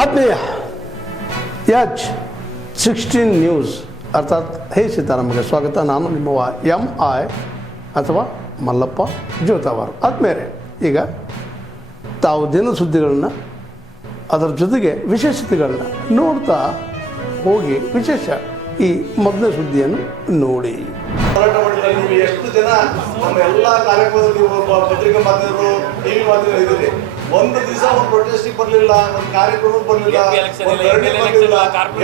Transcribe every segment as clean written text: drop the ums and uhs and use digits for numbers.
ಆತ್ಮೀಯ H16 news ಅರ್ಥಾತ್ ಹೇ ಸೀತಾರಾಮಗೆ ಸ್ವಾಗತ. ನಾನು ನಿಮ್ಮವ MI ಅಥವಾ ಮಲ್ಲಪ್ಪ ಜೋತಾವಾರ್. ಆದ್ಮೇಲೆ ಈಗ ತಾವು ದಿನ ಸುದ್ದಿಗಳನ್ನ ಅದರ ಜೊತೆಗೆ ವಿಶೇಷತೆಗಳನ್ನ ನೋಡ್ತಾ ಹೋಗಿ ವಿಶೇಷ ಈ ಮೊದಲನೇ ಸುದ್ದಿಯನ್ನು ನೋಡಿ. ಹೋರಾಟ ಮಾಡಿದ್ರೆ ನೀವು ಎಷ್ಟು ಜನ ನಮ್ಮ ಎಲ್ಲ ಕಾರ್ಯಕ್ರಮದಲ್ಲಿ ನೀವು ಪತ್ರಿಕಾ ಮಾಧ್ಯಮರು ಟಿವಿ ಮಾಧ್ಯಮ ಇದ್ದೀರಿ. ಒಂದು ದಿವಸ ಒಂದು ಪ್ರೊಟೆಸ್ಟಿಗೆ ಬರಲಿಲ್ಲ, ಒಂದು ಕಾರ್ಯಕ್ರಮಕ್ಕೆ ಬರಲಿಲ್ಲ,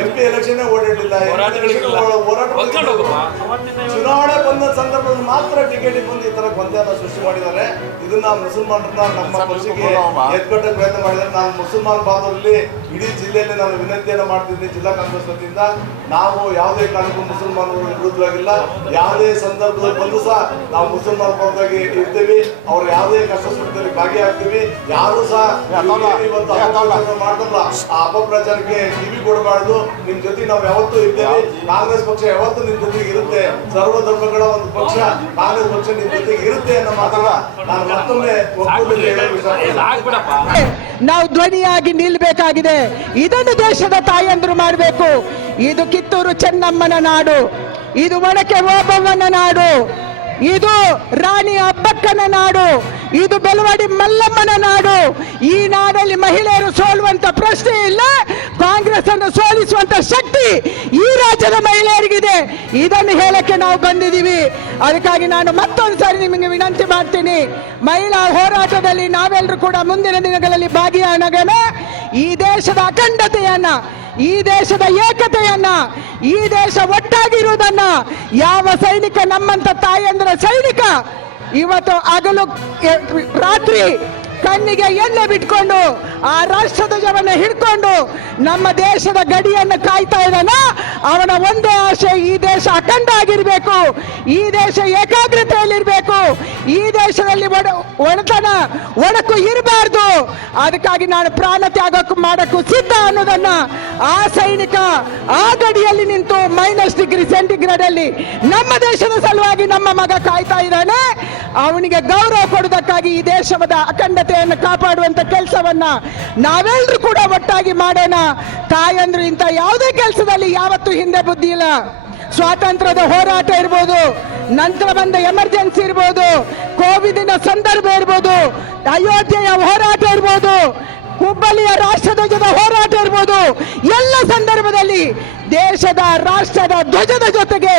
MP ಎಲೆಕ್ಷನ್ ಓಡಾಡಲಿಲ್ಲ. ಚುನಾವಣೆ ಬಂದ ಸಂದರ್ಭದಲ್ಲಿ ಮಾತ್ರ ಟಿಕೆಟ್ ಬಂದು ಈ ತರ ಗೊಂದಲ ಸೃಷ್ಟಿ ಮಾಡಿದ್ದಾರೆ. ಇದನ್ನ ಮುಸಲ್ಮಾನರನ್ನ ನಮ್ಮ ಪಕ್ಷಕ್ಕೆ ಎತ್ಕಟ್ಟಕ್ಕೆ ಪ್ರಯತ್ನ ಮಾಡಿದ್ದಾರೆ. ನಾನು ಮುಸಲ್ಮಾನ್ ಬಾಂಧವರಲ್ಲಿ ಇಡೀ ಜಿಲ್ಲೆಯಲ್ಲಿ ನಾನು ವಿನಂತಿಯನ್ನು ಮಾಡ್ತಿದ್ದೀನಿ. ಜಿಲ್ಲಾ ಕಾಂಗ್ರೆಸ್ ವತಿಯಿಂದ ನಾವು ಯಾವುದೇ ಕಾರಣಕ್ಕೂ ಮುಸಲ್ಮಾನರ ವಿರುದ್ಧವಾಗಿಲ್ಲ. ಯಾವುದೇ ಸಂದರ್ಭದಲ್ಲಿ ಬಂದು ಸಹ ನಾವು ಮುಸಲ್ಮಾನ ಪರವಾಗಿ ಇರ್ತೀವಿ. ಅವ್ರು ಯಾವುದೇ ಕಷ್ಟ ಸುಖದಲ್ಲಿ ಭಾಗಿಯಾಗ್ತೀವಿ. ಯಾರು ಸಹ ಮಾಡ್ತಲ್ಲ ಆ ಅಪಪ್ರಚಾರಕ್ಕೆ ಕಿವಿ ಕೊಡಬಾರ್ದು. ನಿಮ್ ಜೊತೆ ನಾವು ಯಾವತ್ತೂ ಇದ್ದೇವೆ. ಕಾಂಗ್ರೆಸ್ ಪಕ್ಷ ಯಾವತ್ತೂ ನಿಮ್ ಜೊತೆಗೆ ಇರುತ್ತೆ. ಸರ್ವ ಧರ್ಮಗಳ ಒಂದು ಪಕ್ಷ ಕಾಂಗ್ರೆಸ್ ಪಕ್ಷ ನಿಮ್ ಜೊತೆಗೆ ಇರುತ್ತೆ ಅನ್ನೋ ಮಾತನ್ನ ನಾನು ಮತ್ತೊಮ್ಮೆ ನಾವು ಧ್ವನಿಯಾಗಿ ನಿಲ್ಬೇಕಾಗಿದೆ. ಇದನ್ನು ದೇಶದ ತಾಯಂದ್ರು ಮಾಡಬೇಕು. ಇದು ಕಿತ್ತೂರು ಚೆನ್ನಮ್ಮನ ನಾಡು, ಇದು ಮಡಕೆ ಓಬವ್ವನ ನಾಡು, ಇದು ರಾಣಿ ಅಬ್ಬಕ್ಕನ ನಾಡು, ಇದು ಬೆಳವಡಿ ಮಲ್ಲಮ್ಮನ ನಾಡು. ಈ ನಾಡಲ್ಲಿ ಮಹಿಳೆಯರು ಸೋಲುವಂತ ಪ್ರಶ್ನೆ ಇಲ್ಲ. ಕಾಂಗ್ರೆಸ್ ಅನ್ನು ಸೋಲಿಸುವಂತ ಶಕ್ತಿ ಈ ರಾಜ್ಯದ ಮಹಿಳೆಯರಿಗಿದೆ. ಇದನ್ನು ಹೇಳಕ್ಕೆ ನಾವು ಬಂದಿದ್ದೀವಿ. ಅದಕ್ಕಾಗಿ ನಾನು ಮತ್ತೊಂದು ಸಾರಿ ನಿಮಗೆ ವಿನಂತಿ ಮಾಡ್ತೀನಿ, ಮಹಿಳಾ ಹೋರಾಟದಲ್ಲಿ ನಾವೆಲ್ಲರೂ ಕೂಡ ಮುಂದಿನ ದಿನಗಳಲ್ಲಿ ಭಾಗಿಯಾಗೋಣ. ಈ ದೇಶದ ಅಖಂಡತೆಯನ್ನ, ಈ ದೇಶದ ಏಕತೆಯನ್ನ, ಈ ದೇಶ ಒಟ್ಟಾಗಿರುವುದನ್ನ ಯಾವ ಸೈನಿಕ ನಮ್ಮಂತ ತಾಯಂದ್ರ ಸೈನಿಕ ಇವತ್ತು ಹಗಲು ರಾತ್ರಿ ಕಣ್ಣಿಗೆ ಎಣ್ಣೆ ಬಿಟ್ಕೊಂಡು ಆ ರಾಷ್ಟ್ರಧ್ವಜವನ್ನು ಹಿಡ್ಕೊಂಡು ನಮ್ಮ ದೇಶದ ಗಡಿಯನ್ನು ಕಾಯ್ತಾ ಇದ್ದಾನ, ಅವನ ಒಂದೇ ಆಶೆ ಈ ದೇಶ ಅಖಂಡ ಆಗಿರ್ಬೇಕು, ಈ ದೇಶ ಏಕಾಗ್ರತೆಯಲ್ಲಿರ್ಬೇಕು, ಈ ದೇಶದಲ್ಲಿ ಒಡಕು ಇರಬಾರ್ದು. ಅದಕ್ಕಾಗಿ ನಾನು ಪ್ರಾಣ ತ್ಯಾಗಕ್ಕೂ ಮಾಡಕ್ಕೂ ಸಿದ್ಧ ಅನ್ನೋದನ್ನ ಆ ಸೈನಿಕ ಆ ಗಡಿಯಲ್ಲಿ ನಿಂತು -°C ಅಲ್ಲಿ ನಮ್ಮ ದೇಶದ ಸಲುವಾಗಿ ನಮ್ಮ ಮಗ ಕಾಯ್ತಾ ಇದ್ದಾನೆ. ಅವನಿಗೆ ಗೌರವ ಕೊಡುವುದಕ್ಕಾಗಿ ಈ ದೇಶದ ಅಖಂಡತೆಯನ್ನು ಕಾಪಾಡುವಂತ ಕೆಲಸವನ್ನ ನಾವೆಲ್ಲರೂ ಕೂಡ ಒಟ್ಟಾಗಿ ಮಾಡೋಣ. ತಾಯಂದ್ರು ಇಂಥ ಯಾವುದೇ ಕೆಲಸದಲ್ಲಿ ಯಾವತ್ತೂ ಹಿಂದೆ ಬುದ್ಧಿ ಇಲ್ಲ. ಸ್ವಾತಂತ್ರ್ಯದ ಹೋರಾಟ ಇರ್ಬೋದು, ನಂತರ ಬಂದ ಎಮರ್ಜೆನ್ಸಿ ಇರ್ಬೋದು, ಕೋವಿಡಿನ ಸಂದರ್ಭ ಇರ್ಬೋದು, ಅಯೋಧ್ಯೆಯ ಹೋರಾಟ ಇರ್ಬೋದು, ಹುಬ್ಬಳ್ಳಿಯ ರಾಷ್ಟ್ರಧ್ವಜದ ಹೋರಾಟ ಇರ್ಬೋದು, ಎಲ್ಲ ಸಂದರ್ಭದಲ್ಲಿ ದೇಶದ ರಾಷ್ಟ್ರದ ಧ್ವಜದ ಜೊತೆಗೆ,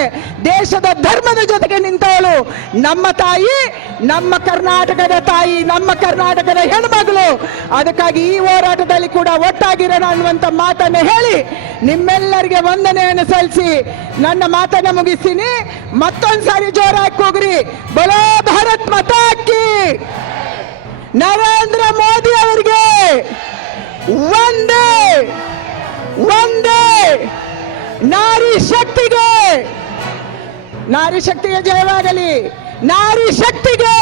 ದೇಶದ ಧರ್ಮದ ಜೊತೆಗೆ ನಿಂತವಳು ನಮ್ಮ ತಾಯಿ, ನಮ್ಮ ಕರ್ನಾಟಕದ ತಾಯಿ, ನಮ್ಮ ಕರ್ನಾಟಕದ ಹೆಣ್ಮಗಳು. ಅದಕ್ಕಾಗಿ ಈ ಹೋರಾಟದಲ್ಲಿ ಕೂಡ ಒಟ್ಟಾಗಿರೋಣ ಅನ್ನುವಂಥ ಮಾತನ್ನು ಹೇಳಿ ನಿಮ್ಮೆಲ್ಲರಿಗೆ ವಂದನೆಯನ್ನು ಸಲ್ಲಿಸಿ ನನ್ನ ಮಾತನ್ನು ಮುಗಿಸ್ತೀನಿ. ಮತ್ತೊಂದು ಸಾರಿ ಜೋರಾಗಿ ಕೂಗ್ರಿ, ಬೋಲೋ ಭಾರತ್ ಮಾತಾ ಕಿ, ನರೇಂದ್ರ ಮೋದಿ ಅವರಿಗೆ ವಂದೇ ವಂದೇ, ನಾರಿ ಶಕ್ತಿಗೆ, ನಾರಿ ಶಕ್ತಿಗೆ ಜಯವಾಗಲಿ, ನಾರಿ ಶಕ್ತಿಗೆ,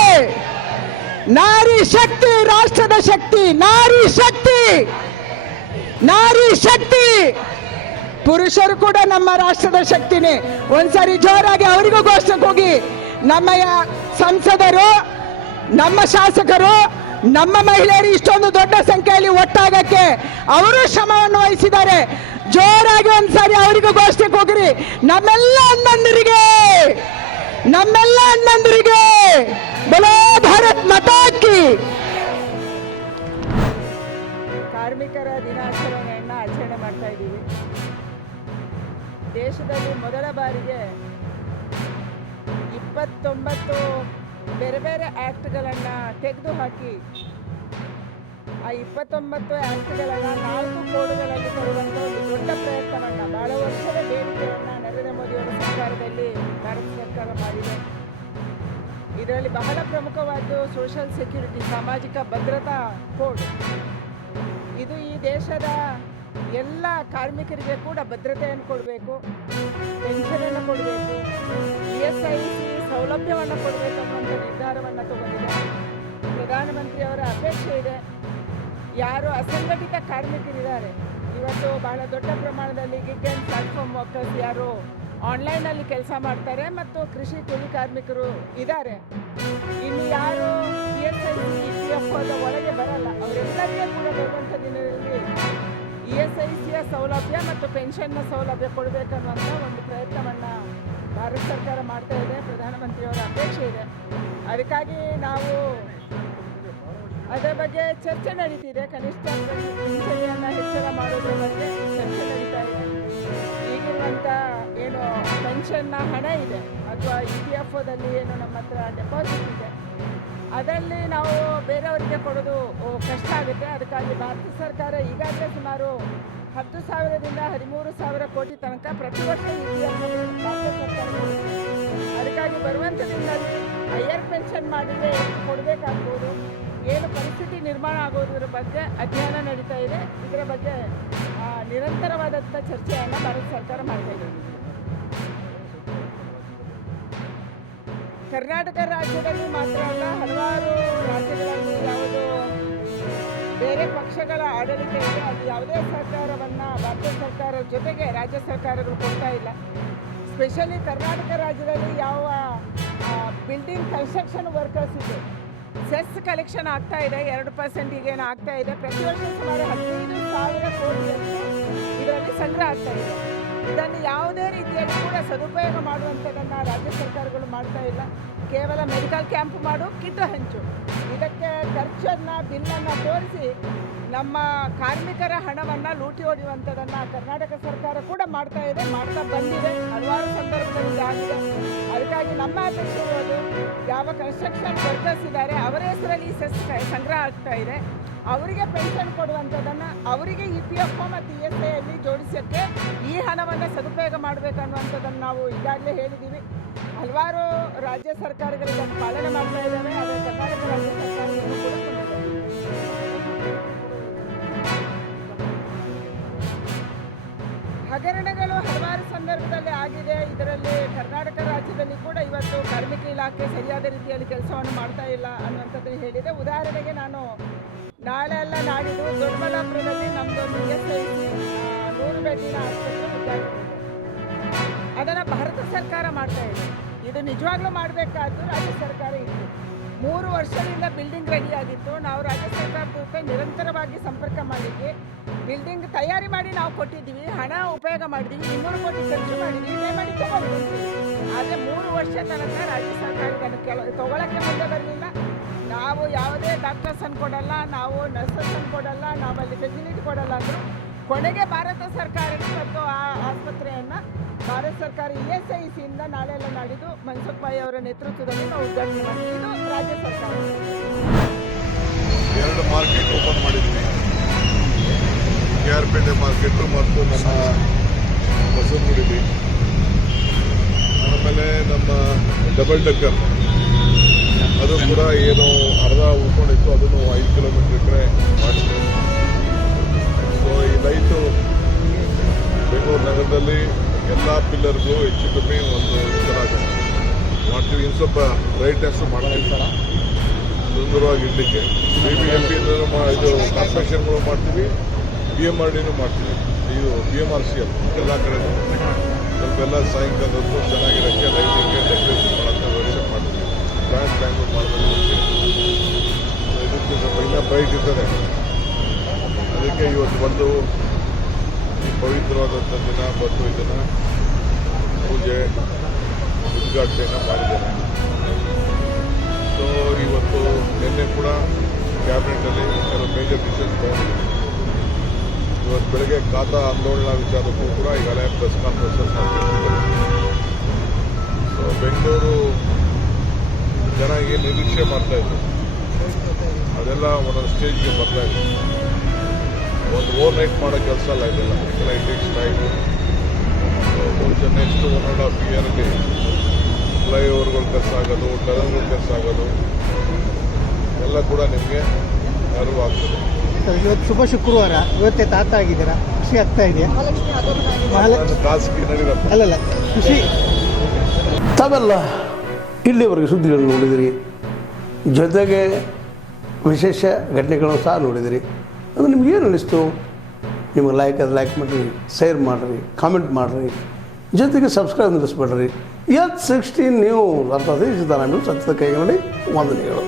ನಾರಿ ಶಕ್ತಿ ರಾಷ್ಟ್ರದ ಶಕ್ತಿ, ನಾರಿ ಶಕ್ತಿ, ನಾರಿ ಶಕ್ತಿ. ಪುರುಷರು ಕೂಡ ನಮ್ಮ ರಾಷ್ಟ್ರದ ಶಕ್ತಿನೇ. ಒಂದ್ಸರಿ ಜೋರಾಗಿ ಅವರಿಗೂ ಘೋಷಣೆಗೆ ಹೋಗಿ, ನಮ್ಮ ಸಂಸದರು, ನಮ್ಮ ಶಾಸಕರು, ನಮ್ಮ ಮಹಿಳೆಯರು ಇಷ್ಟೊಂದು ದೊಡ್ಡ ಸಂಖ್ಯೆಯಲ್ಲಿ ಒಟ್ಟಾಗಕ್ಕೆ ಅವರು ಶ್ರಮವನ್ನು ವಹಿಸಿದ್ದಾರೆ. ಜೋರಾಗಿ ಒಂದ್ಸಾರಿ ಅವರಿಗೂ ಘೋಷಣೆಗೆ ಹೋಗ್ರಿ, ನಮ್ಮೆಲ್ಲ ಅಣ್ಣಂದಿರಿಗೆ, ನಮ್ಮೆಲ್ಲ ಅಣ್ಣಂದಿರಿಗೆ ಬೋಲೋ ಭಾರತ್ ಮಾತಾ ಕಿ. ಕಾರ್ಮಿಕರ ದಿನಾಚರಣೆಯನ್ನು ಆಚರಣೆ ಮಾಡ್ತಾ ಇದ್ದೀವಿ. ದೇಶದಲ್ಲಿ ಮೊದಲ ಬಾರಿಗೆ 29 ಬೇರೆ ಬೇರೆ ಆ್ಯಕ್ಟ್ಗಳನ್ನು ತೆಗೆದುಹಾಕಿ ಆ 29 ಆ್ಯಕ್ಟ್ಗಳನ್ನು 4 ಕೋಡ್ಗಳಲ್ಲಿ ತರುವಂಥ ಒಂದು ದೊಡ್ಡ ಪ್ರಯತ್ನವನ್ನು, ಬಹಳ ವರ್ಷದ ಬೇಡಿಕೆಯನ್ನು ನರೇಂದ್ರ ಮೋದಿಯವರ ಸರ್ಕಾರದಲ್ಲಿ ಭಾರತ ಸರ್ಕಾರ ಮಾಡಿದೆ. ಇದರಲ್ಲಿ ಬಹಳ ಪ್ರಮುಖವಾದ್ದು ಸೋಷಿಯಲ್ ಸೆಕ್ಯೂರಿಟಿ, ಸಾಮಾಜಿಕ ಭದ್ರತಾ ಕೋಡ್. ಇದು ಈ ದೇಶದ ಎಲ್ಲ ಕಾರ್ಮಿಕರಿಗೆ ಕೂಡ ಭದ್ರತೆಯನ್ನು ಕೊಡಬೇಕು, ಪೆನ್ಷನನ್ನು ಕೊಡಬೇಕು, ESIC ಸೌಲಭ್ಯವನ್ನು ಕೊಡಬೇಕು ಅನ್ನುವಂಥ ನಿರ್ಧಾರವನ್ನು ತಗೊಂಡಿದೆ. ಪ್ರಧಾನಮಂತ್ರಿಯವರ ಅಪೇಕ್ಷೆ ಇದೆ, ಯಾರು ಅಸಂಘಟಿತ ಕಾರ್ಮಿಕರಿದ್ದಾರೆ, ಇವತ್ತು ಬಹಳ ದೊಡ್ಡ ಪ್ರಮಾಣದಲ್ಲಿ ಗಿಗ್ ಆ್ಯಂಡ್ ಪ್ಲಾಟ್ಫಾರ್ಮ್ ವರ್ಕರ್ಸ್ ಯಾರು ಆನ್ಲೈನಲ್ಲಿ ಕೆಲಸ ಮಾಡ್ತಾರೆ ಮತ್ತು ಕೃಷಿ ಕೂಲಿ ಕಾರ್ಮಿಕರು ಇದ್ದಾರೆ, ಇನ್ನು ಯಾರು ESIC EPF ಒಳಗೆ ಬರಲ್ಲ, ಅವರೆಲ್ಲರಿಗೂ ಕೂಡ ಬರುವಂಥ ದಿನದಲ್ಲಿ ಸೌಲಭ್ಯ ಮತ್ತು ಪೆನ್ಷನ್ನ ಸೌಲಭ್ಯ ಕೊಡಬೇಕನ್ನುವಂಥ ಒಂದು ಪ್ರಯತ್ನವನ್ನು ಭಾರತ ಸರ್ಕಾರ ಮಾಡ್ತಾ ಇದೆ. ಪ್ರಧಾನಮಂತ್ರಿಯವರ ಅಪೇಕ್ಷೆ ಇದೆ. ಅದಕ್ಕಾಗಿ ನಾವು ಅದರ ಬಗ್ಗೆ ಚರ್ಚೆ ನಡೀತಿದೆ. ಕನಿಷ್ಠ ಪಿಂಚಣಿಯನ್ನು ಹೆಚ್ಚಳ ಮಾಡೋದ್ರ ಬಗ್ಗೆ ಚರ್ಚೆ ನಡೀತಾ ಇದೆ. ಈಗಿರುವಂಥ ಏನು ಪೆನ್ಷನ್ನ ಹಣ ಇದೆ ಅಥವಾ EPFOದಲ್ಲಿ ಏನು ನಮ್ಮ ಹತ್ರ ಡೆಪಾಸಿಟ್ ಇದೆ, ಅದರಲ್ಲಿ ನಾವು ಬೇರೆಯವರಿಗೆ ಕೊಡೋದು ಕಷ್ಟ ಆಗುತ್ತೆ. ಅದಕ್ಕಾಗಿ ಭಾರತ ಸರ್ಕಾರ ಈಗಾಗಲೇ ಸುಮಾರು 10,000ದಿಂದ 13,000 ಕೋಟಿ ತನಕ ಪ್ರತಿ ವರ್ಷ ಭಾರತ ಸರ್ಕಾರ ಕೊಡುತ್ತೆ. ಅದಕ್ಕಾಗಿ ಬರುವಂಥ ದಿನದಲ್ಲಿ ಹೈಯರ್ ಪೆನ್ಷನ್ ಮಾಡಿದರೆ ಕೊಡಬೇಕಾಗ್ಬೋದು. ಏನು ಪರಿಸ್ಥಿತಿ ನಿರ್ಮಾಣ ಆಗೋದ್ರ ಬಗ್ಗೆ ಅಧ್ಯಯನ ನಡೀತಾ ಇದೆ. ಇದರ ಬಗ್ಗೆ ನಿರಂತರವಾದಂಥ ಚರ್ಚೆಯನ್ನು ಭಾರತ ಸರ್ಕಾರ ಮಾಡ್ತಾ ಇದೆ. ಕರ್ನಾಟಕ ರಾಜ್ಯದಲ್ಲಿ ಮಾತ್ರ ಅಲ್ಲ, ಹಲವಾರು ರಾಜ್ಯಗಳಲ್ಲಿ ಯಾವುದು ಬೇರೆ ಪಕ್ಷಗಳ ಆಡಳಿತ ಇದೆ, ಅದು ಯಾವುದೇ ಸರ್ಕಾರವನ್ನು ಭಾರತ ಸರ್ಕಾರದ ಜೊತೆಗೆ ರಾಜ್ಯ ಸರ್ಕಾರಗಳು ಕೊಡ್ತಾ ಇಲ್ಲ. ಸ್ಪೆಷಲಿ ಕರ್ನಾಟಕ ರಾಜ್ಯದಲ್ಲಿ ಯಾವ ಬಿಲ್ಡಿಂಗ್ ಕನ್ಸ್ಟ್ರಕ್ಷನ್ ವರ್ಕರ್ಸ್ ಇದೆ, ಸೆಸ್ ಕಲೆಕ್ಷನ್ ಆಗ್ತಾ ಇದೆ, 2% ಈಗೇನು ಆಗ್ತಾ ಇದೆ. ಪ್ರತಿ ವರ್ಷ ಸುಮಾರು 15,000 ಕೋಟಿಯಷ್ಟು ಇದರಲ್ಲಿ ಸಂಗ್ರಹ ಆಗ್ತಾ ಇದೆ. ಇದನ್ನು ಯಾವುದೇ ರೀತಿಯಲ್ಲಿ ಕೂಡ ಸದುಪಯೋಗ ಮಾಡುವಂಥದ್ದನ್ನು ರಾಜ್ಯ ಸರ್ಕಾರಗಳು ಮಾಡ್ತಾ ಇಲ್ಲ. ಕೇವಲ ಮೆಡಿಕಲ್ ಕ್ಯಾಂಪ್ ಮಾಡು, ಕಿಟ್ ಹಂಚು, ಇದಕ್ಕೆ ಖರ್ಚನ್ನು ಬಿಲ್ಲನ್ನು ತೋರಿಸಿ ನಮ್ಮ ಕಾರ್ಮಿಕರ ಹಣವನ್ನು ಲೂಟಿ ಹೊಡೆಯುವಂಥದ್ದನ್ನು ಕರ್ನಾಟಕ ಸರ್ಕಾರ ಕೂಡ ಮಾಡ್ತಾ ಇದೆ, ಮಾಡ್ತಾ ಬಂದಿದೆ. ಹಲವಾರು ಸಂದರ್ಭದಲ್ಲಿ ಆಗಿದೆ. ಅದಕ್ಕಾಗಿ ನಮ್ಮ ಅಪೇಕ್ಷೆ ಇರೋದು, ಯಾವ ಕನ್ಸ್ಟ್ರಕ್ಷನ್ ವರ್ಕರ್ಸ್ ಇದ್ದಾರೆ ಅವರ ಹೆಸರಲ್ಲಿ ಸೆಸ್ ಸಂಗ್ರಹ ಆಗ್ತಾ ಇದೆ, ಅವರಿಗೆ ಪೆನ್ಷನ್ ಕೊಡುವಂಥದ್ದನ್ನು ಅವರಿಗೆ EPFO ಮತ್ತು ESIಯಲ್ಲಿ ಜೋಡಿಸೋಕ್ಕೆ ಈ ಹಣವನ್ನು ಸದುಪಯೋಗ ಮಾಡಬೇಕನ್ನುವಂಥದ್ದನ್ನು ನಾವು ಈಗಾಗಲೇ ಹೇಳಿದ್ದೀವಿ. ಹಲವಾರು ರಾಜ್ಯ ಸರ್ಕಾರಗಳು ಇದನ್ನು ಪಾಲನೆ ಮಾಡ್ತಾ ಇದ್ದಾವೆ. ಆದರೆ ಕರ್ನಾಟಕ ರಾಜ್ಯ ಸರ್ಕಾರ ಇನ್ನೂ ಕೂಡ ಹಗರಣಗಳು ಹಲವಾರು ಸಂದರ್ಭದಲ್ಲಿ ಆಗಿದೆ. ಇದರಲ್ಲಿ ಕರ್ನಾಟಕ ರಾಜ್ಯದಲ್ಲಿ ಕೂಡ ಇವತ್ತು ಕಾರ್ಮಿಕ ಇಲಾಖೆ ಸರಿಯಾದ ರೀತಿಯಲ್ಲಿ ಕೆಲಸವನ್ನು ಮಾಡ್ತಾ ಇಲ್ಲ ಅನ್ನುವಂಥದ್ದು ಹೇಳಿದೆ. ಉದಾಹರಣೆಗೆ ನಾನು ನಾಳೆ ಅಲ್ಲ ನಾಡಿದ್ದು ದೊಡ್ಡಬಳ್ಳಾಪುರದಲ್ಲಿ ನಮ್ಮದೊಂದು ESIC 100 ಬೆಡ್ಡಿನ ಆಸ್ಪತ್ರೆ ಉದ್ಘಾಟನೆ ಇದೆ. ಅದನ್ನು ಭಾರತ ಸರ್ಕಾರ ಮಾಡ್ತಾ ಇದೆ. ಇದು ನಿಜವಾಗ್ಲೂ ಮಾಡಬೇಕಾದ್ದು ರಾಜ್ಯ ಸರ್ಕಾರ ಇತ್ತು. 3 ವರ್ಷದಿಂದ ಬಿಲ್ಡಿಂಗ್ ರೆಡಿಯಾಗಿತ್ತು. ನಾವು ರಾಜ್ಯ ಸರ್ಕಾರದ ಜೊತೆ ನಿರಂತರವಾಗಿ ಸಂಪರ್ಕ ಮಾಡಿದ್ವಿ. ಬಿಲ್ಡಿಂಗ್ ತಯಾರಿ ಮಾಡಿ ನಾವು ಕೊಟ್ಟಿದ್ದೀವಿ, ಹಣ ಉಪಯೋಗ ಮಾಡಿದ್ದೀವಿ, 200 ಕೋಟಿ ಖರ್ಚು ಮಾಡಿದ್ದೀವಿ, ಪೇಮೆಂಟ್ ತೊಗೊಂಡಿದ್ದೀವಿ. ಆದರೆ 3 ವರ್ಷ ತನಕ ರಾಜ್ಯ ಸರ್ಕಾರ ಇದನ್ನು ತೊಗೊಳಕ್ಕೆ ಮುಂದೆ ಬರಲಿಲ್ಲ. ನಾವು ಯಾವುದೇ ಡಾಕ್ಟರ್ಸನ್ನು ಕೊಡಲ್ಲ, ನಾವು ನರ್ಸಸ್ಸನ್ನು ಕೊಡಲ್ಲ, ನಾವು ಅಲ್ಲಿ ಫೆಸಿಲಿಟಿ ಕೊಡಲ್ಲ ಅಂದರು. ಕೊನೆಗೆ ಭಾರತ ಸರ್ಕಾರಕ್ಕೆ ಮತ್ತು ಆ ಆಸ್ಪತ್ರೆಯನ್ನು ಭಾರತ ಸರ್ಕಾರ ESICಯಿಂದ ನಾಳೆ ಎಲ್ಲ ನಾಡಿದ್ದು ಮನ್ಸುಖ್ ಭಾಯಿ ಅವರ ನೇತೃತ್ವದಲ್ಲಿ ನಾವು ಉದ್ಘಾಟನೆ ಮಾಡಿದ್ವಿ. ಇದು ರಾಜ್ಯ ಸರ್ಕಾರ. 2 ಮಾರ್ಕೆಟ್ ಓಪನ್ ಮಾಡಿದ್ವಿ, KR ಪೇಟೆ ಮಾರ್ಕೆಟು ಮತ್ತು ನಮ್ಮ ಬಸವನಗುಡಿ. ಆಮೇಲೆ ನಮ್ಮ ಡಬಲ್ ಡೆಕ್ಕರ್ ಅದು ಕೂಡ ಏನು ಅರ್ಧ ಉಳ್ಕೊಂಡಿತ್ತು, ಅದನ್ನು 5 ಕಿಲೋಮೀಟರ್ ಇಟ್ಟರೆ ಮಾಡಿದ್ವಿ. ಸೊ ಈ ಲೈಟು ಬೆಂಗಳೂರು ನಗರದಲ್ಲಿ ಎಲ್ಲ ಪಿಲ್ಲರ್ಗಳು ಹೆಚ್ಚು ಕಮ್ಮಿ ಒಂದು ಥರ ಮಾಡ್ತೀವಿ. ಇನ್ನು ಸ್ವಲ್ಪ ಬ್ರೈಟ್ನೆಸ್ಸು ಮಾಡ್ತೀವಿ ಸುಂದರವಾಗಿ ಇಡಲಿಕ್ಕೆ. BBMP ಇದು ಕಾರ್ಪೊರೇಷನ್ಗಳು ಮಾಡ್ತೀವಿ, BMRDನೂ ಮಾಡ್ತೀವಿ, ಇದು BMRCL ಎಲ್ಲ ಕಡೆ ಸ್ವಲ್ಪ ಎಲ್ಲ ಸಾಯಂಕಾಲದ್ದು ಚೆನ್ನಾಗಿರೋಕ್ಕೆ ಲೈಟಿಂಗ್ಗೆ ಡೆಕೋರೇಷನ್ ಮಾಡೋಕ್ಕೆ ವ್ಯವಸ್ಥೆ ಮಾಡ್ತೀವಿ. ಬ್ರ್ಯಾಂಡ್ ಲ್ಯಾಂಗ್ವೇಜ್ ಮಾಡೋದಕ್ಕೆ ಇದಕ್ಕೆ ಸ್ವಲ್ಪ ಇನ್ನೂ ಬ್ರೈಟ್ ಇರ್ತದೆ. ಅದಕ್ಕೆ ಇವತ್ತು ಬಂದು ಈ ಪವಿತ್ರವಾದಂಥ ದಿನ ಬಂದು ಇದನ್ನು ಪೂಜೆ ಉದ್ಘಾಟನೆಯನ್ನು ಮಾಡಿದ್ದೇನೆ. ಸೊ ಇವತ್ತು ನಿನ್ನೆ ಕೂಡ ಕ್ಯಾಬಿನೆಟಲ್ಲಿ ಕೆಲವು ಮೇಜರ್ ಡಿಸಿಷನ್ ತೊಗೊಂಡಿದ್ದೀನಿ. ಇವತ್ತು ಬೆಳಗ್ಗೆ ಖಾತಾ ಆಂದೋಲನ ವಿಚಾರಕ್ಕೂ ಕೂಡ ಈಗಾಗಲೇ ಪ್ರೆಸ್ ಕಾನ್ಫರೆನ್ಸಸ್ ಮಾಡ್ತಿದ್ದಾರೆ. ಸೊ ಬೆಂಗಳೂರು ಜನ ಏನು ನಿರೀಕ್ಷೆ ಮಾಡ್ತಾಯಿದ್ರು ಅದೆಲ್ಲ ಒಂದೊಂದು ಸ್ಟೇಜ್ಗೆ ಬರ್ತಾಯಿದೆ. ಒಂದು ಓವರ್ ನೈಟ್ ಮಾಡೋ ಕೆಲಸ ಅಲ್ಲ ಇದೆಲ್ಲ, ಯಾಕೆಂದರೆ ಇಟ್ ಟೇಕ್ಸ್ ಟೈಮ್. ಬಹುಶಃ ನೆಕ್ಸ್ಟ್ 1.5 ಇಯರಲ್ಲಿ ಫ್ಲೈಓವರ್ಗಳ ಕೆಲಸ ಆಗೋದು, ಟನಲ್ಗಳ ಕೆಲಸ ಆಗೋದು ಎಲ್ಲ ಕೂಡ ನಿಮಗೆ ನೆರವಾಗ್ತದೆ. ಇವತ್ತು ಶುಭ ಶುಕ್ರವಾರ, ಇವತ್ತೇ ತಾತ ಆಗಿದ್ದೀರಾ, ಖುಷಿ ಆಗ್ತಾ ಇದೆಯಾ? ಟಾಸ್ಕ್ ನಡೀರಪ್ಪ. ಅಲ್ಲಲ್ಲ, ಖುಷಿ. ತಾವೆಲ್ಲ ಇಲ್ಲಿವರೆಗೆ ಸುದ್ದಿಗಳನ್ನು ನೋಡಿದಿರಿ, ಜೊತೆಗೆ ವಿಶೇಷ ಘಟನೆಗಳನ್ನು ಸಹ ನೋಡಿದಿರಿ. ಅದು ನಿಮ್ಗೇನು ಅನ್ನಿಸ್ತು? ನಿಮಗೆ ಲೈಕ್ ಮಾಡಿರಿ, ಶೇರ್ ಮಾಡಿರಿ, ಕಾಮೆಂಟ್ ಮಾಡಿರಿ, ಜೊತೆಗೆ ಸಬ್ಸ್ಕ್ರೈಬ್ ನಿಲ್ಲಿಸ್ಬೇಡ್ರಿ. H16 ನ್ಯೂಸ್ ಅರ್ಥಾತ್ ಸಿದ್ದರಾಮಯ್ಯ ಸತ್ಯದ ಕೈಗನ್ನಡಿ ವಂದನೆಗಳು.